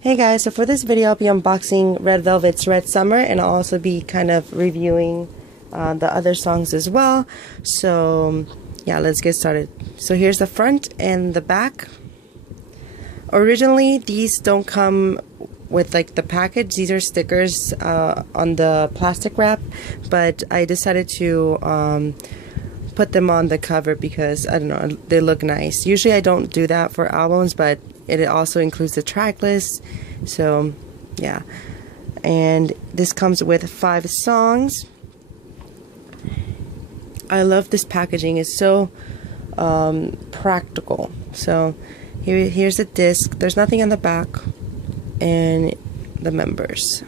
Hey guys, so for this video I'll be unboxing Red Velvet's Red Summer, and I'll also be kind of reviewing the other songs as well. So yeah, let's get started. So here's the front and the back. Originally these don't come with like the package, these are stickers on the plastic wrap, but I decided to put them on the cover because I don't know, they look nice. Usually I don't do that for albums, but it also includes the track list. So yeah, and this comes with 5 songs. I love this packaging, it's so practical. So here's the disc. There's nothing on the back, and the members.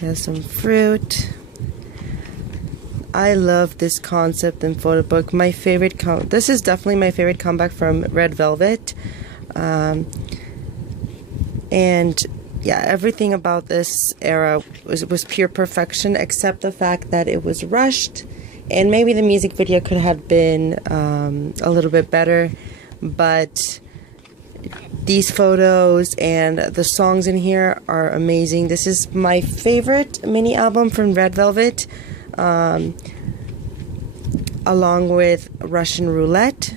Has some fruit. I love this concept and photo book. My favorite this is definitely my favorite comeback from Red Velvet. And yeah, everything about this era was pure perfection, except the fact that it was rushed, and maybe the music video could have been a little bit better. But these photos and the songs in here are amazing. This is my favorite mini album from Red Velvet, along with Russian Roulette.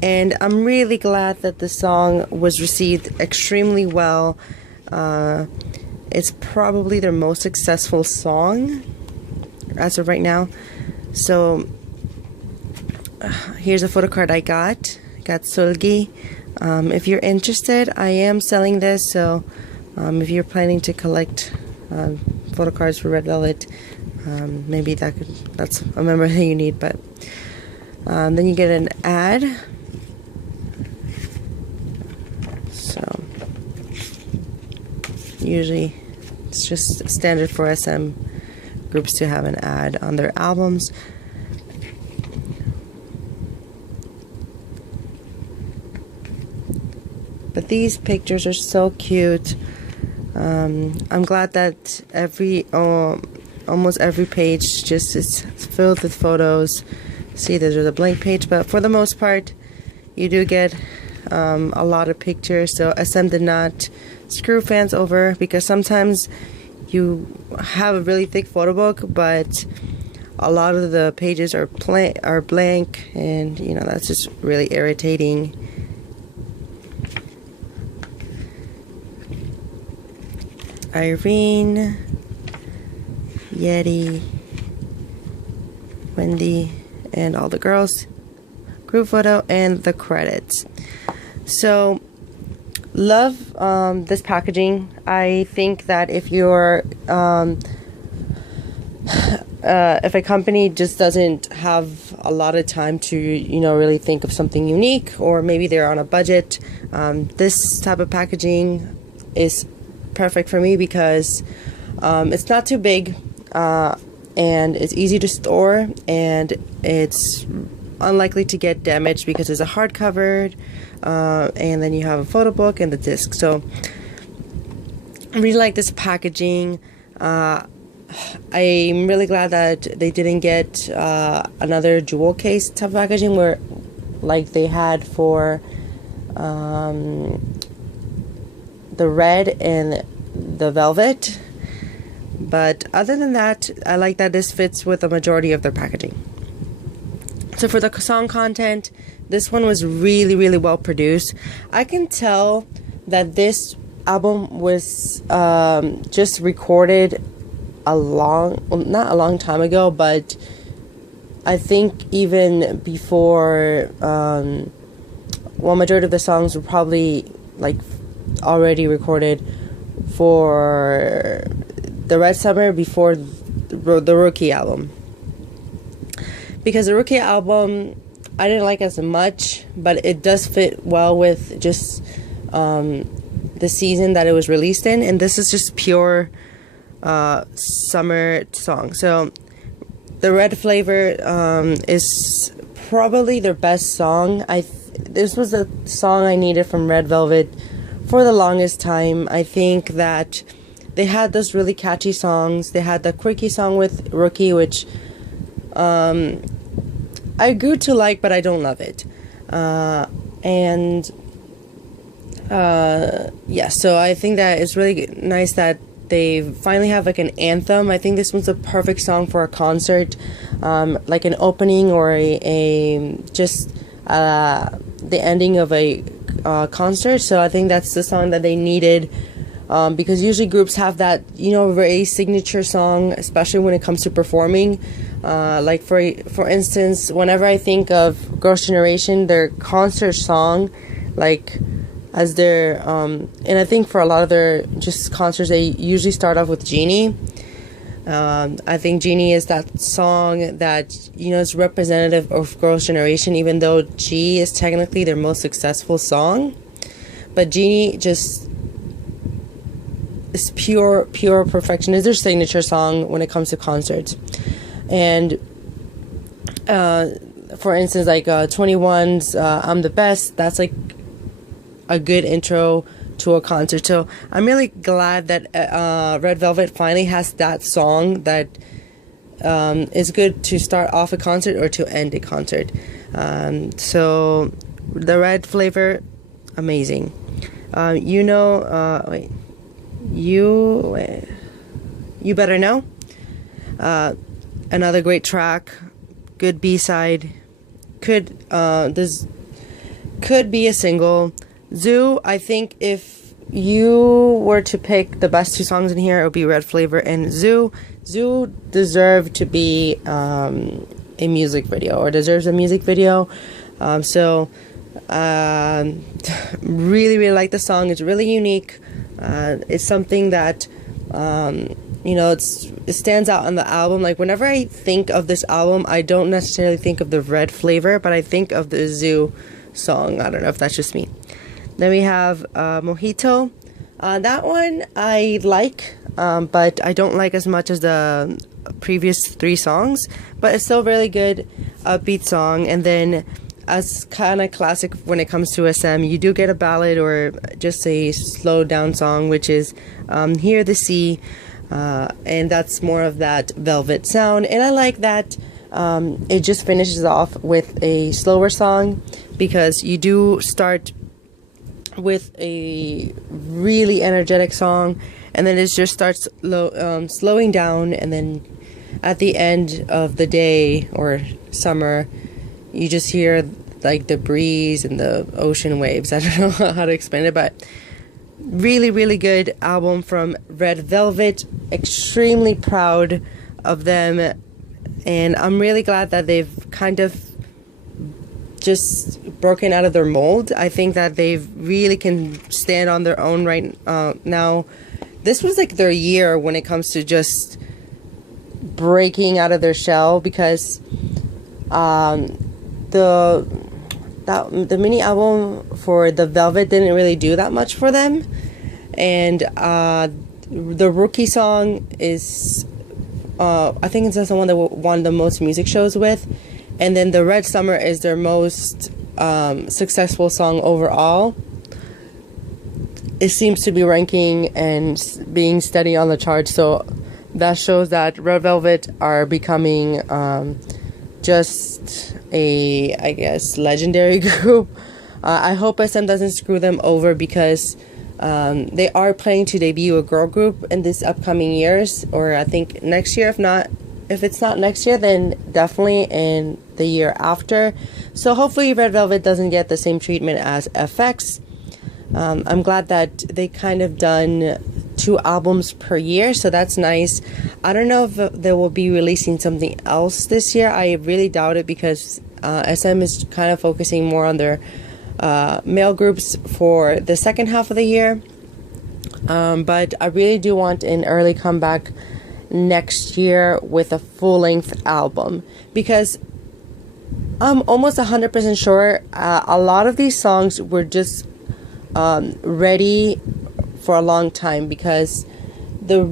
And I'm really glad that the song was received extremely well. It's probably their most successful song as of right now. So here's a photo card I got. Solgi. If you're interested, I am selling this. So if you're planning to collect photo cards for Red Velvet, maybe that's a member that you need. But then you get an ad. So usually it's just standard for SM groups to have an ad on their albums. But these pictures are so cute. I'm glad that almost every page just is filled with photos. See, there's a blank page, but for the most part you do get a lot of pictures. So SM did not screw fans over, because sometimes you have a really thick photo book, but a lot of the pages are blank, and you know, that's just really irritating. Irene, Yeti, Wendy, and all the girls. Group photo and the credits. So love this packaging. I think that if you're if a company just doesn't have a lot of time to, you know, really think of something unique, or maybe they're on a budget, this type of packaging is perfect for me, because it's not too big, and it's easy to store, and it's unlikely to get damaged because it's a hardcover, and then you have a photo book and the disc. So I really like this packaging. I'm really glad that they didn't get another jewel case type of packaging, where like they had for the red and the velvet. But other than that, I like that this fits with the majority of their packaging. So for the song content, this one was really, really well produced. I can tell that this album was just recorded not a long time ago, but I think even before, majority of the songs were probably like already recorded for the Red Summer before the Rookie album. Because the Rookie album I didn't like as much, but it does fit well with just the season that it was released in, and this is just pure summer song. So the Red Flavor is probably their best song. This was the song I needed from Red Velvet for the longest time. I think that they had those really catchy songs. They had the quirky song with Rookie, which I grew to like, but I don't love it. And yeah, so I think that it's really nice that they finally have like an anthem. I think this one's a perfect song for a concert, like an opening or just the ending of a concert. So I think that's the song that they needed, because usually groups have that, very signature song, especially when it comes to performing. Like for instance, whenever I think of Girls' Generation, their concert song, like as their and I think for a lot of their just concerts, they usually start off with Genie. I think Genie is that song that is representative of Girls' Generation, even though G is technically their most successful song. But Genie just is pure perfection. It's their signature song when it comes to concerts. And for instance, like 21's I'm the Best, that's like a good intro to a concert. So I'm really glad that Red Velvet finally has that song that is good to start off a concert or to end a concert. So the red flavor, amazing. You Better Know. Another great track, good B-side. This could be a single. Zoo, I think if you were to pick the best two songs in here, it would be Red Flavor and Zoo. Zoo deserved to be a music video, or deserves a music video. Really like the song. It's really unique. It's something that it stands out on the album. Like whenever I think of this album, I don't necessarily think of the Red Flavor, but I think of the Zoo song. I don't know if that's just me. Then we have Mojito. That one I like, but I don't like as much as the previous three songs, but it's still really good, upbeat song. And then as kind of classic when it comes to SM, you do get a ballad or just a slowed down song, which is Hear the Sea, and that's more of that Velvet sound. And I like that it just finishes off with a slower song, because you do start with a really energetic song, and then it just starts slowing down, and then at the end of the day or summer, you just hear like the breeze and the ocean waves. I don't know how to explain it, but really good album from Red Velvet. Extremely proud of them, and I'm really glad that they've kind of just broken out of their mold. I think that they really can stand on their own right now. This was like their year when it comes to just breaking out of their shell, because the mini album for the Velvet didn't really do that much for them, and the Rookie song is I think it's the one that won the most music shows with. And then the Red Summer is their most successful song overall. It seems to be ranking and being steady on the charts, so that shows that Red Velvet are becoming just a, I guess, legendary group. I hope SM doesn't screw them over, because they are planning to debut a girl group in this upcoming years, or I think next year. If it's not next year, then definitely in the year after. So hopefully Red Velvet doesn't get the same treatment as FX. I'm glad that they kind of done 2 albums per year, so that's nice. I don't know if they will be releasing something else this year. I really doubt it, because SM is kind of focusing more on their male groups for the second half of the year. But I really do want an early comeback next year with a full-length album, because I'm almost 100% sure a lot of these songs were just ready for a long time, because the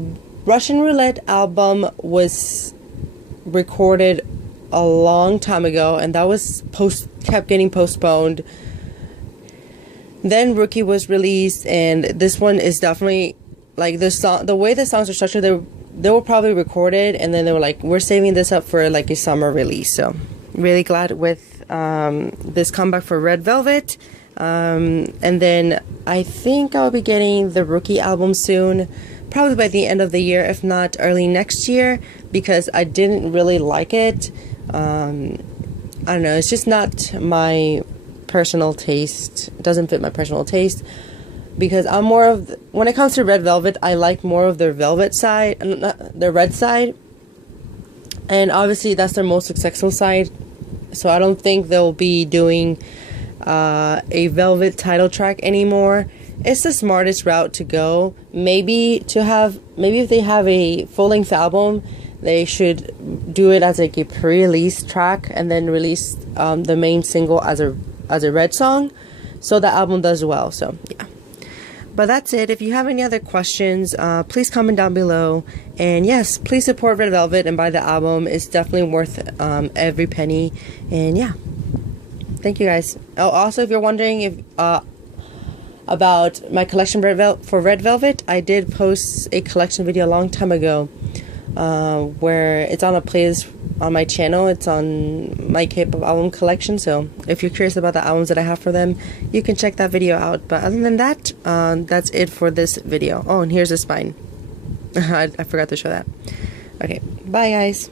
Russian Roulette album was recorded a long time ago, and that was kept getting postponed. Then Rookie was released, and this one is definitely like the way the songs are structured. They were probably recorded, and then they were like, we're saving this up for like a summer release. So really glad with this comeback for Red Velvet. And then I think I'll be getting the Rookie album soon, probably by the end of the year, if not early next year, because I didn't really like it. I don't know, it's just not my personal taste. It doesn't fit my personal taste, because I'm more of, when it comes to Red Velvet, I like more of their velvet side, their red side, and obviously that's their most successful side, so I don't think they'll be doing a Velvet title track anymore. It's the smartest route to go. Maybe if they have a full-length album, they should do it as like a pre-release track and then release the main single as a red song, so the album does well. So yeah, but that's it. If you have any other questions, please comment down below, and yes, please support Red Velvet and buy the album. It's definitely worth every penny. And yeah, thank you guys. Oh, also, if you're wondering if about my collection for Red Velvet, I did post a collection video a long time ago, where it's on a playlist on my channel. It's on my K-pop album collection, so if you're curious about the albums that I have for them, you can check that video out. But other than that, that's it for this video. Oh, and here's the spine. I forgot to show that. Okay, bye guys.